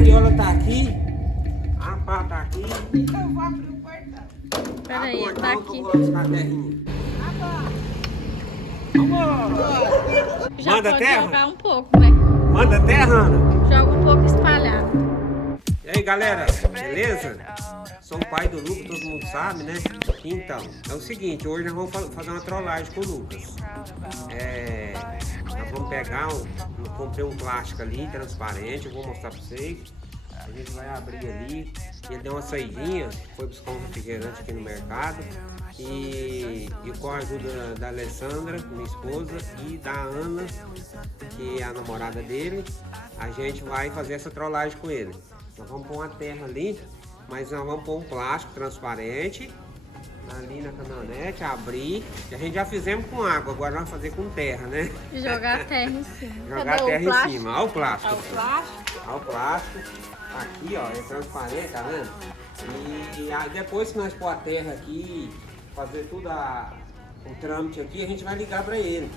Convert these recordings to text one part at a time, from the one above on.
carriola tá aqui. A pá tá aqui. Eu vou abrir o portão. Tá Peraí, tá aqui. aqui. Eu vou buscar a terrinha. Vamos! Já Manda pode terra? jogar um pouco, né? Manda terra, Ana. Joga um pouco espalhado. E aí, galera, beleza? Sou o pai do Lucas, todo mundo sabe, né? Então, é o seguinte, hoje nós vamos fazer uma trollagem com o Lucas. Nós vamos pegar, eu comprei um plástico ali, transparente, eu vou mostrar pra vocês. A gente vai abrir ali, ele deu uma saidinha, foi buscar um refrigerante aqui no mercado. E com a ajuda da Alessandra, minha esposa, e da Ana, que é a namorada dele, a gente vai fazer essa trollagem com ele. Nós vamos pôr uma terra ali, mas nós vamos pôr um plástico transparente ali na caminhonete, abrir. Que a gente já fizemos com água, agora nós vamos fazer com terra, né? E jogar a terra em cima. Jogar a terra em cima. Olha o plástico. O plástico. Olha o plástico. Aqui, ó, é transparente, tá vendo? E aí depois que nós pôr a terra aqui, fazer tudo o trâmite aqui, a gente vai ligar pra ele.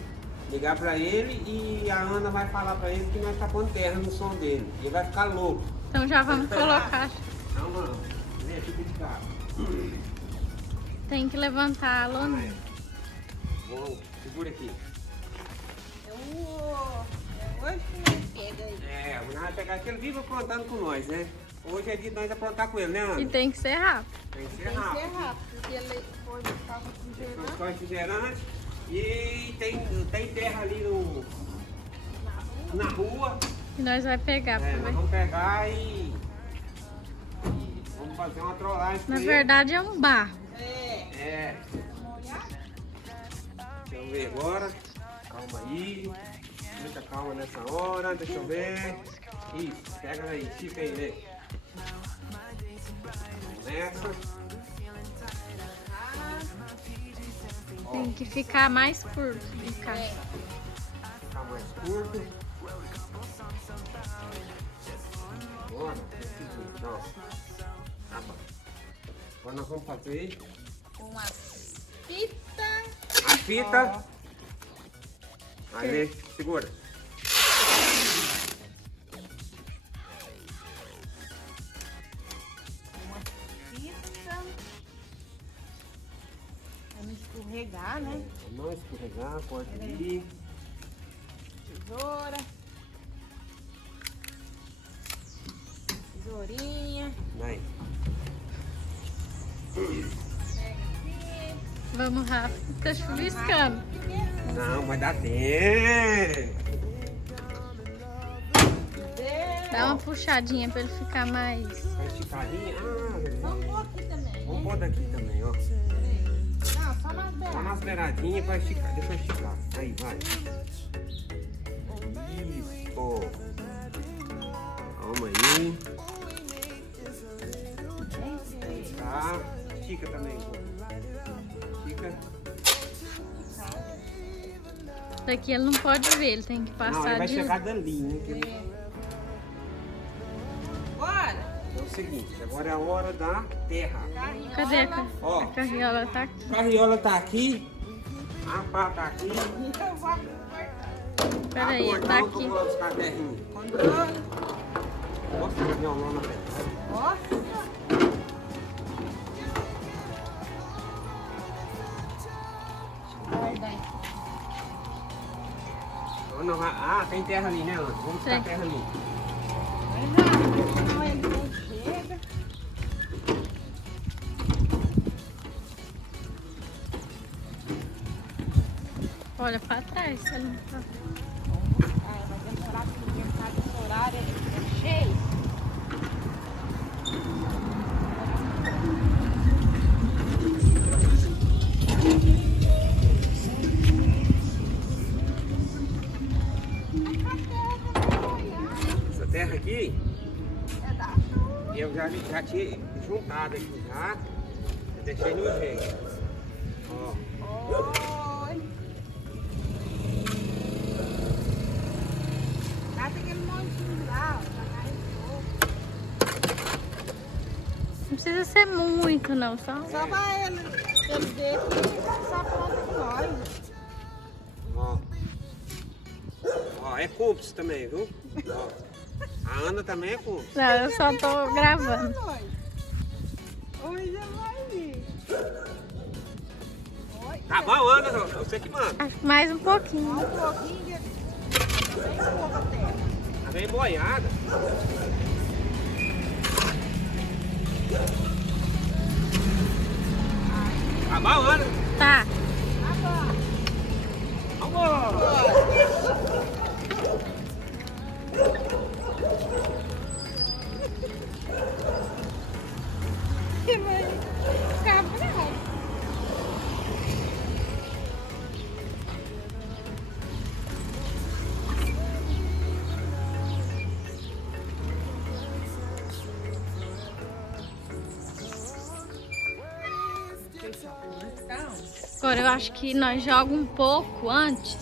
Ligar pra ele e a Ana vai falar pra ele que nós tá pondo terra no som dele. Ele vai ficar louco. Então já vamos colocar. Não, mano. Vem aqui de cá. Tem que levantar a lona. Bom, segura aqui. Hoje que nós pega aí. Nós vamos pegar aqui, ele vive aprontando com nós, né? Hoje é dia de nós aprontar com ele, né, Ana? E tem que ser rápido. Tem que ser Tem que ser rápido. rápido, porque ele foi buscar um refrigerante. Só refrigerante. E tem terra ali na rua. E nós vai pegar pra Nós ver. vamos pegar e vamos fazer uma trollagem com Na ele. verdade é um barro. É. Deixa eu ver agora. Calma aí. Muita calma nessa hora. Deixa eu ver. Isso, pega aí, estica aí, né? Nessa. Tem que ficar mais curto. Ficar. Ficar mais curto. Agora, é o seguinte, ó. Tá bom. Agora nós vamos fazer Uma fita. a fita. Aí, segura. Uma fita. Pra não escorregar, né? Pra não escorregar, corta ali. Tesoura. Tesourinha. Vai. Vamos rápido. Tá chuviscando. Não, vai dar tempo. Dá uma puxadinha pra ele ficar mais. Vai esticadinha. Vamos pôr aqui também. Vamos pôr daqui também, ó. Não, só nas Dá beiradas. umas beiradinhas pra esticar. Deixa eu esticar. Aí, vai. Isso. Calma aí. Tá. Estica também, pô. Estica. Daqui ele não pode ver, ele tem que Não, passar ele vai de. chegar dali, né? Que ele- Bora. É o seguinte, agora é a hora da terra. Cadê Ó. a carriola? Tá aqui. A carriola tá aqui. A pá tá aqui. Eu vou abrir o portão. Peraí, A tá portão, aqui. eu vou buscar a terrinha. Controle. Nossa, cadê o nome, velho? Nossa. Guarda aí. Não, ah, tem terra ali, né, Ana? Vamos buscar a Tem. terra ali. Vai rápido, senão ele não chega. Olha pra trás. Se ele não tá. Ah, vai demorar porque o mercado esse horário é cheio. Essa terra aqui, É da sua. eu já tinha juntado aqui já. Eu deixei no jeito. Ó. Oi. Cata aquele montinho lá, ó, pra cá em fogo. Não precisa ser muito, não. Só vai ele ver que só pronto com nós. Ó. Ó, é cúmplice também, viu? Ó. A Ana também é com. Não, eu só tô gravando. Oi, já vai vir. Tá bom, Ana, você que manda. Acho que mais um pouquinho. Um pouquinho de... Bem pouco até. Tá bem boiada. Tá bom, Ana? Tá. Vamos! Que vai ficar bravo. Agora eu acho que nós jogamos um pouco antes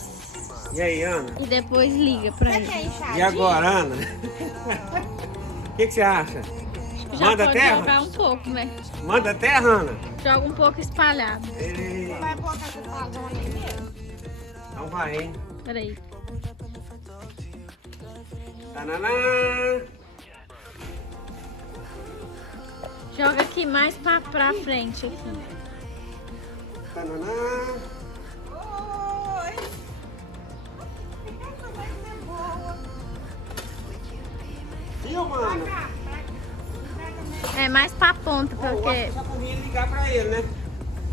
E aí, Ana? e depois liga pra ele. E agora, Ana? O que você acha? Já Manda pode terra? jogar um pouco, né? Manda terra, Ana? Joga um pouco espalhado. Ei, Vai botar essa palavra aí mesmo? Então vai, hein? Peraí. Tananã. Joga aqui mais pra frente aqui. Tananã. Oi! Essa vai ser boa. Filma, Ana. É mais pra ponta, Eu acho que porque... eu já corri ligar pra ele, né?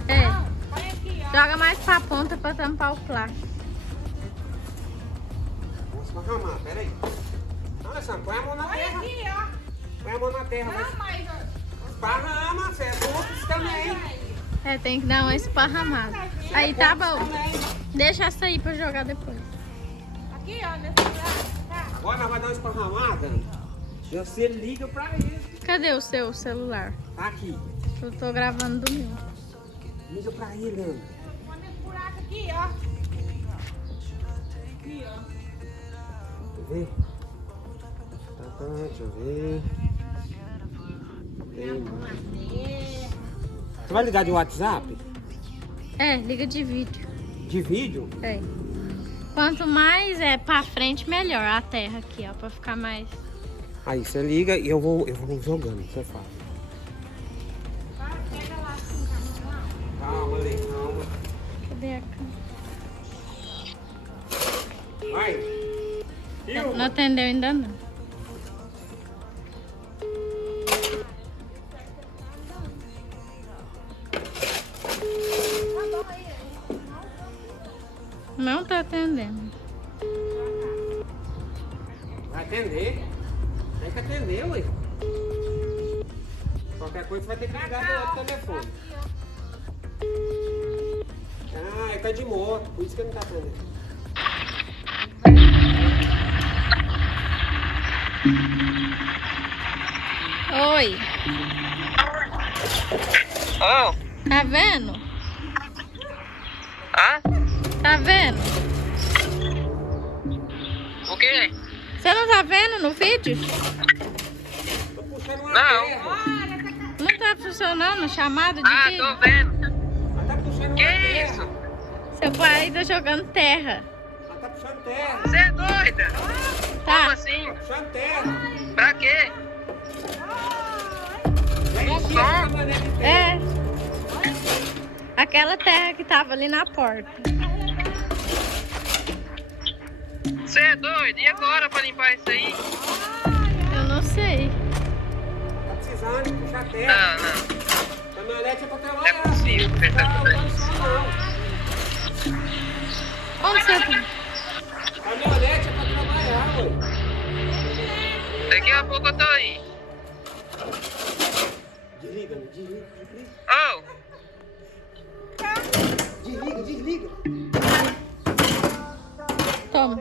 É, Põe aqui, ó. joga mais pra ponta pra tampar o plástico. Vamos esparramar, peraí. Não, Alessandro, põe a mão na Põe terra. aqui, ó. Põe a mão na terra. Não, mas... Esparrama, você é simples também. É, tem que dar uma esparramada. Aí tá bom. Também. Deixa essa aí pra jogar depois. Aqui, ó, nesse lugar. Tá. Agora nós vamos dar uma esparramada. E você liga pra ele. Cadê o seu celular? Tá aqui. Eu tô gravando do meu. Liga pra ele, Ana. Põe nesse buraco aqui, ó. Aqui, ó. Deixa eu ver. Tá, deixa eu ver. Tem. Você vai ligar de WhatsApp? É, liga de vídeo. De vídeo? É. Quanto mais é pra frente, melhor a terra aqui, ó, pra ficar mais... Aí você liga e eu vou jogando, você fala. Pega lá assim, tá? Calma, Lê, calma. Cadê a câmera? Vai. Não atendeu ainda não. Não tá atendendo. Vai atender. Tem que atender, ué. Qualquer coisa você vai ter que ligar do outro telefone. Ah, ele tá de moto, por isso que ele não tá atendendo. Oi, Oh, tá vendo? ah? Tá vendo? O quê? Você não tá vendo no vídeo? Tô puxando uma Não. terra. Não tá funcionando a chamada de Ah, vídeo? tô vendo. Ela tá puxando Que uma terra. isso? Seu pai tá jogando terra. Ela tá puxando terra. Você é doida? Como Tá. assim? Puxando terra. Pra quê? Vem No aqui, som. essa maneira de terra. É. Aquela terra que tava ali na porta. Você é doido? E agora pra limpar isso aí? Eu não sei. Tá precisando de puxar terra. Não, não. Caminhonete é pra Não é trabalhar. possível Não pensar tá tudo usando isso. som, não. Onde você tá? Caminhonete é pra trabalhar, ué. Daqui a pouco eu tô aí. Desliga, desliga, desliga. Oh, Desliga, desliga. Toma.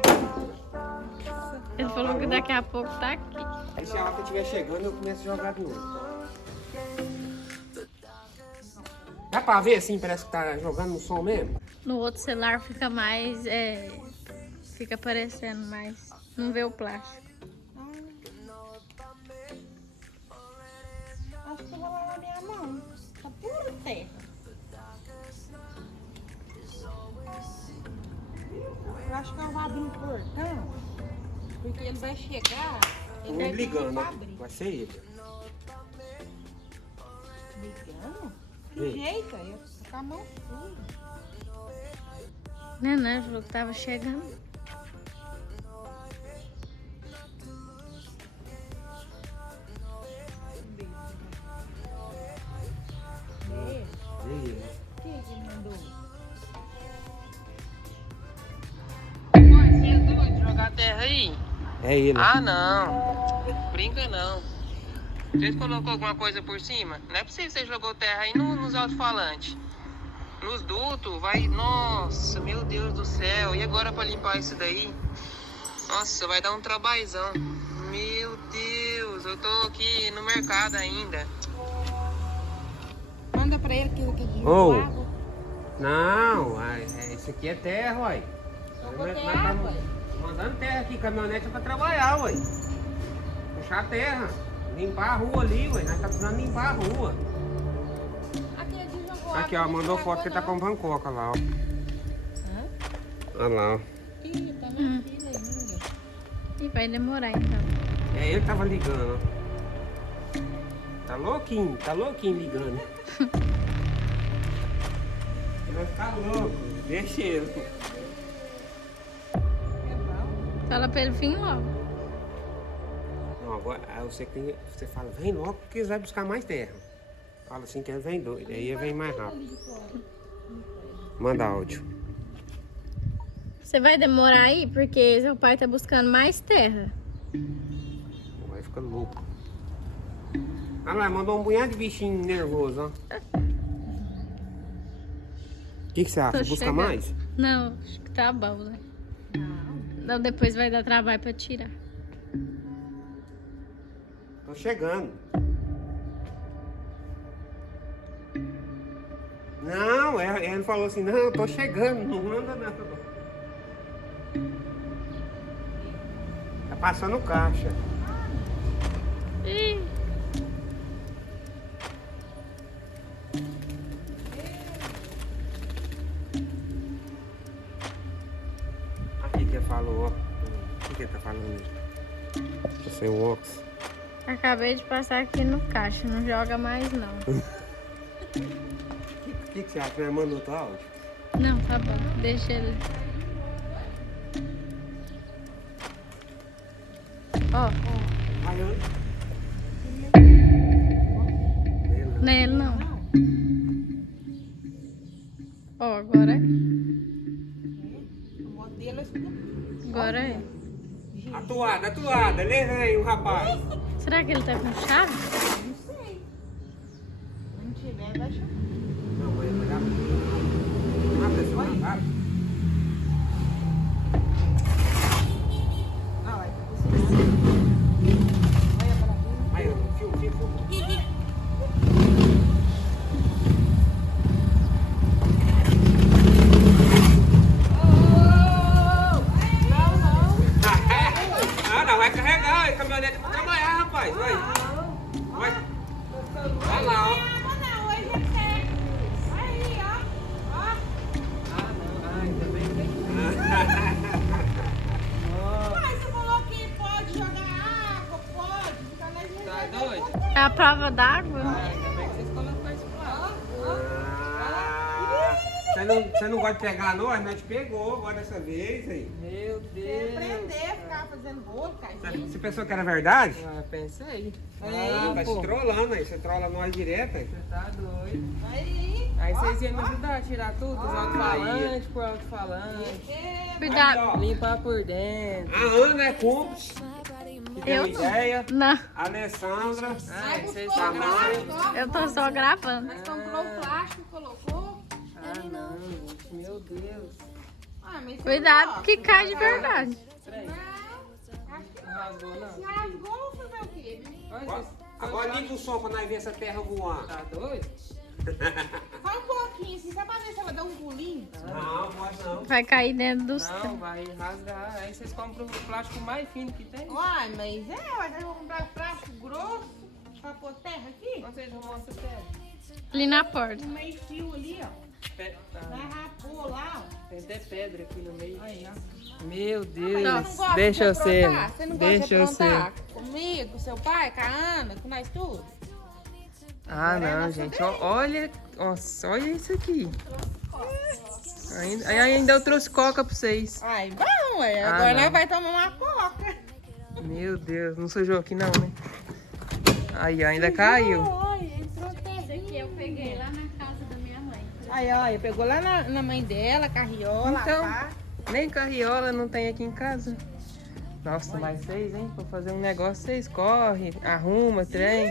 Ele falou que daqui a pouco tá aqui. Aí se a Alta estiver chegando, eu começo a jogar de novo. Dá pra ver assim, parece que tá jogando no som mesmo? No outro celular fica mais... fica aparecendo mais... Não vê o plástico. Acho que eu vou lavar minha mão. Tá pura terra. Eu acho que eu vou abrir um portão, porque ele vai chegar, Tô me ligando, ó. Vai ser ele. Ligando? Que Ei. jeito? Eu tô com a mão suja. Não, falou que tava chegando. Ei, Ei. o que ele mandou? Você é doido jogar terra aí? É ele. Ah, não. Brinca não. Vocês colocou alguma coisa por cima? Não é possível que você jogou terra aí nos alto-falantes. Nos dutos, vai... Nossa, meu Deus do céu. E agora pra limpar isso daí? Nossa, vai dar um trabalhão. Meu Deus, eu tô aqui no mercado ainda. Manda pra ele que ele quer de Ô. água. Não, isso aqui é terra, uai. Jogou Nós terra, estamos ué. mandando terra aqui, caminhonete pra trabalhar, uai. Puxar a terra. Limpar a rua ali, uai. Nós tá precisando limpar a rua. Aqui é de jogou Aqui, água, ó, não mandou tem foto que água, tá comprando coca lá, ó. Hã? Olha lá, ó. Ih, tá na fila ainda. E vai demorar então. É ele que tava ligando, ó. Tá louquinho ligando. Ele vai ficar louco, deixa ele. É bom. Fala pra ele vir logo. Não, agora aí você fala, vem logo porque eles vão buscar mais terra. Fala assim que ele vem doido, aí ele vem mais rápido. Manda áudio. Você vai demorar aí porque seu pai tá buscando mais terra. Vai ficar louco. Ah lá, mandou um punhado de bichinho nervoso, ó. O que você acha? Tô Busca chegando. mais? Não, acho que tá bom, né? Não, depois vai dar trabalho pra tirar. Tô chegando. Não, ele falou assim, não, eu tô chegando, não manda não. Tá passando caixa. Ih, Aqui que ele falou, ó. O que ele tá falando? Tô sem o óculos. acabei de passar aqui no caixa, não joga mais não. O que você acha que ele mandou outro áudio? Não, tá bom, deixa ele. Ó, Aí eu... não é ele não. Ó, agora é. O modelo é Agora é. Atuada, leva aí o rapaz. Será que ele tá com chave? Não sei. Se não tiver, vai chamar. Não, mãe, vai dar. Abre esse rapaz. Ah, vai. Olha pra mim. Aí, fio. Ah, não, vai carregar, a caminhonete pra trabalhar, rapaz. Vai. Vai lá, ó. Não, hoje é certo. Aí, ó. Mas você falou que pode jogar água, pode. Fica mais Tá doido? É a prova d'água? Ainda bem que vocês colocam isso lá. Você não gosta de pegar nós? Nós te pegou agora dessa vez aí. Meu Você Deus. aprender, ficar fazendo bolo, casinha. Você pensou que era verdade? Ah, pensei. Ah, tá te trollando aí. Você trola nós direto aí. Você tá doido. Aí. Aí vocês iam me ajudar a tirar tudo, os alto-falantes por alto-falante, Cuidado. limpar por dentro. A Ana é cúmplice. Que deu Eu? ideia. Não, A Alessandra. Ai, vocês Tá estão mal. eu tô só gravando. Nós comprou o plástico, colocou. Ah, não, gente, meu Deus. Ah, mas Cuidado que cai de verdade. Peraí, Acho que não rasgou se não? rasgou, fazer o quê? Olha, Agora- vocês- Agora liga o som pra nós ver essa terra voando. Tá doido? Só um pouquinho, assim, só pra ver se ela dá um pulinho. Não, pode não. Vai cair dentro dos Não, trem. vai rasgar. Aí vocês compram o plástico mais fino que tem. Uai, mas eu vou comprar plástico grosso pra pôr terra aqui. Onde vocês arrumam essa terra? Ali na porta. Um meio fio ali, ó. Vai rapou lá, ó. Tem até pedra aqui no meio. Aí, ó. Meu Mas Deus. não gosta Deixa de eu ser. aprontar? Você não gosta Deixa de eu aprontar ser. comigo, com seu pai, com a Ana, com nós tudo? Ah, Agora é não, nossa gente. vez. Olha, nossa, olha isso aqui. Ainda eu trouxe coca pra vocês. Ai, bom, ué. Ah, Agora não. nós vamos tomar uma coca. Meu Deus, não sujou aqui não, né? Aí, ó, ainda caiu. Olha, entrou Esse terra. aqui eu peguei lá na casa da minha mãe. Aí, olha, pegou lá na mãe dela, carriola, Então. pá. Nem carriola não tem aqui em casa. Nossa, mas vocês, hein? Pra fazer um negócio, vocês correm, arruma, trem.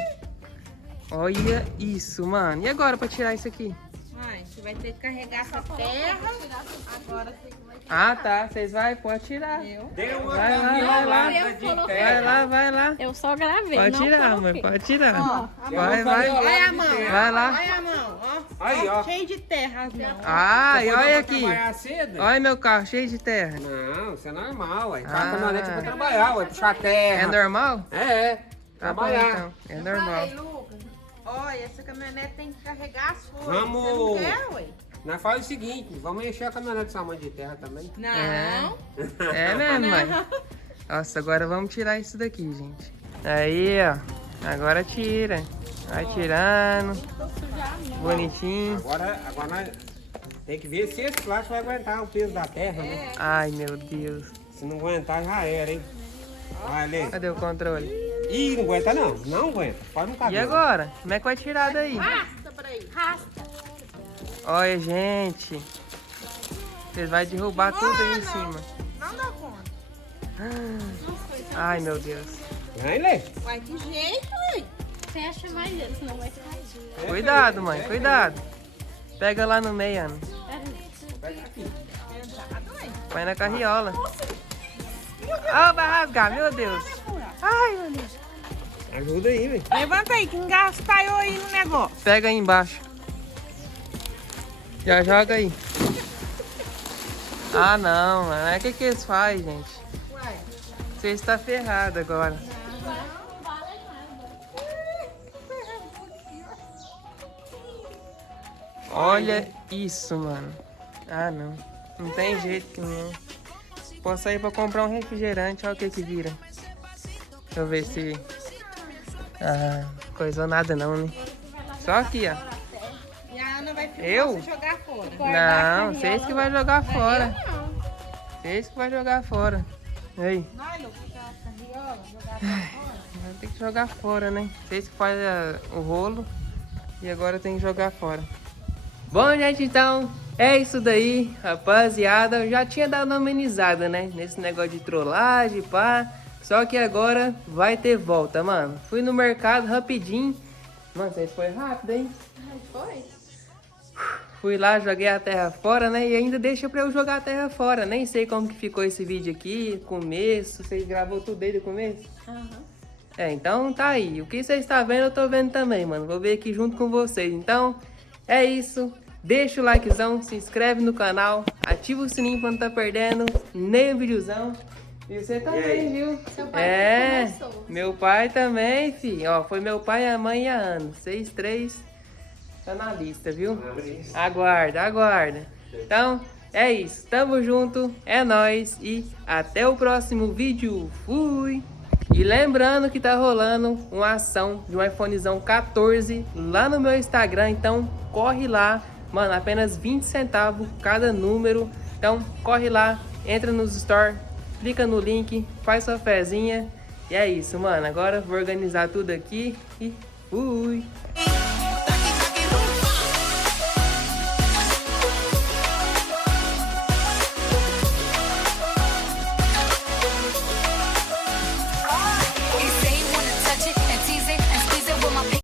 Olha isso, mano. E agora pra tirar isso aqui? Ai, você vai ter que carregar essa terra. Agora você que vai Ah, tá. Vocês vão, pode tirar. Eu. Deu uma Vai lá, vai lá. Vai lá, vai lá. Eu só gravei, Pode não tirar, coloquei. mãe, pode tirar. Ó, Vai, vai. olha a mão. Vai lá. Olha a mão, ó. Aí, ó. Cheio de terra as mãos. Ah, e Você foi olha pra aqui. trabalhar cedo? Olha meu carro cheio de terra. Não, isso é normal, ué. Tá Ah. a caminhonete pra trabalhar, ué. Puxar terra. É normal? É. Tá bom, Trabalhar. então. É Eu normal. falei, Lucas, olha, essa caminhonete tem que carregar as folhas. Vamos. Você não quer, ué? Nós faz o seguinte, vamos encher a caminhonete dessa mãe de terra também. Não. É mesmo, mãe. Nossa, agora vamos tirar isso daqui, gente. Aí, ó. Agora tira. Vai tirando. Bonitinho. Agora nós tem que ver se esse plástico vai aguentar o peso da terra, né? Ai, meu Deus. Se não aguentar, já era, hein? Vai, Lê. Cadê o controle? Ih, não aguenta não. Não aguenta. Pode não E caber. agora? Como é que vai tirar daí? Rasta pra aí. Rasta. Olha, gente. Vocês vão derrubar tudo aí em cima. Não dá conta. Ai, meu Deus. Vem, Lê. Uai, que jeito, ué. Fecha mais ele, senão vai cair. Cuidado, mãe, cuidado. Pega lá no meio, Ana. Pega aqui. Pesado, ué. Põe na carriola. Ah, vai rasgar, meu Deus. Ai, meu Deus. Ajuda aí, velho. Levanta aí, que engastalhou aí no negócio. Pega aí embaixo. Já joga aí. Ah, não, mano. É o que eles fazem, gente? Uai. Você está ferrado agora. Olha isso, mano. Ah, não. Não tem jeito que não. Posso sair pra comprar um refrigerante, olha o que que vira. Deixa eu ver se... Ah, coisou nada não, né? Só aqui, ó. E a Ana vai filmar Eu? você jogar fora. Não, vocês que vai jogar fora. Não. Vocês que vai jogar fora. Aí, Vai, Lucas, a carriola, jogar fora. vai ter que jogar fora, né? Vocês que fazem o rolo e agora tem que jogar fora. Bom, gente, então é isso daí, rapaziada. Eu já tinha dado uma amenizada, né? Nesse negócio de trollagem, pá. Só que agora vai ter volta, mano. Fui no mercado rapidinho. Mano, vocês foi rápido, hein? Foi? Fui lá, joguei a terra fora, né? E ainda deixa pra eu jogar a terra fora. Nem sei como que ficou esse vídeo aqui, começo. Vocês gravou tudo desde o começo? Aham. É, então tá aí. O que vocês estão vendo, eu tô vendo também, mano. Vou ver aqui junto com vocês. Então, é isso. Deixa o likezão, se inscreve no canal, ativa o sininho pra não tá perdendo nem o videozão. E você também, viu? Seu pai É, começou. meu pai também, filho. Ó, foi meu pai, a mãe e a Ana. 6, 3, tá na lista, viu? Aguarda, aguarda. Então, é isso. Tamo junto, é nóis e até o próximo vídeo. Fui! E lembrando que tá rolando uma ação de um iPhonezão 14 lá no meu Instagram, então corre lá, mano, apenas 20 centavos cada número. Então corre lá, entra nos store, clica no link, faz sua fezinha. E é isso, mano. Agora vou organizar tudo aqui e fui!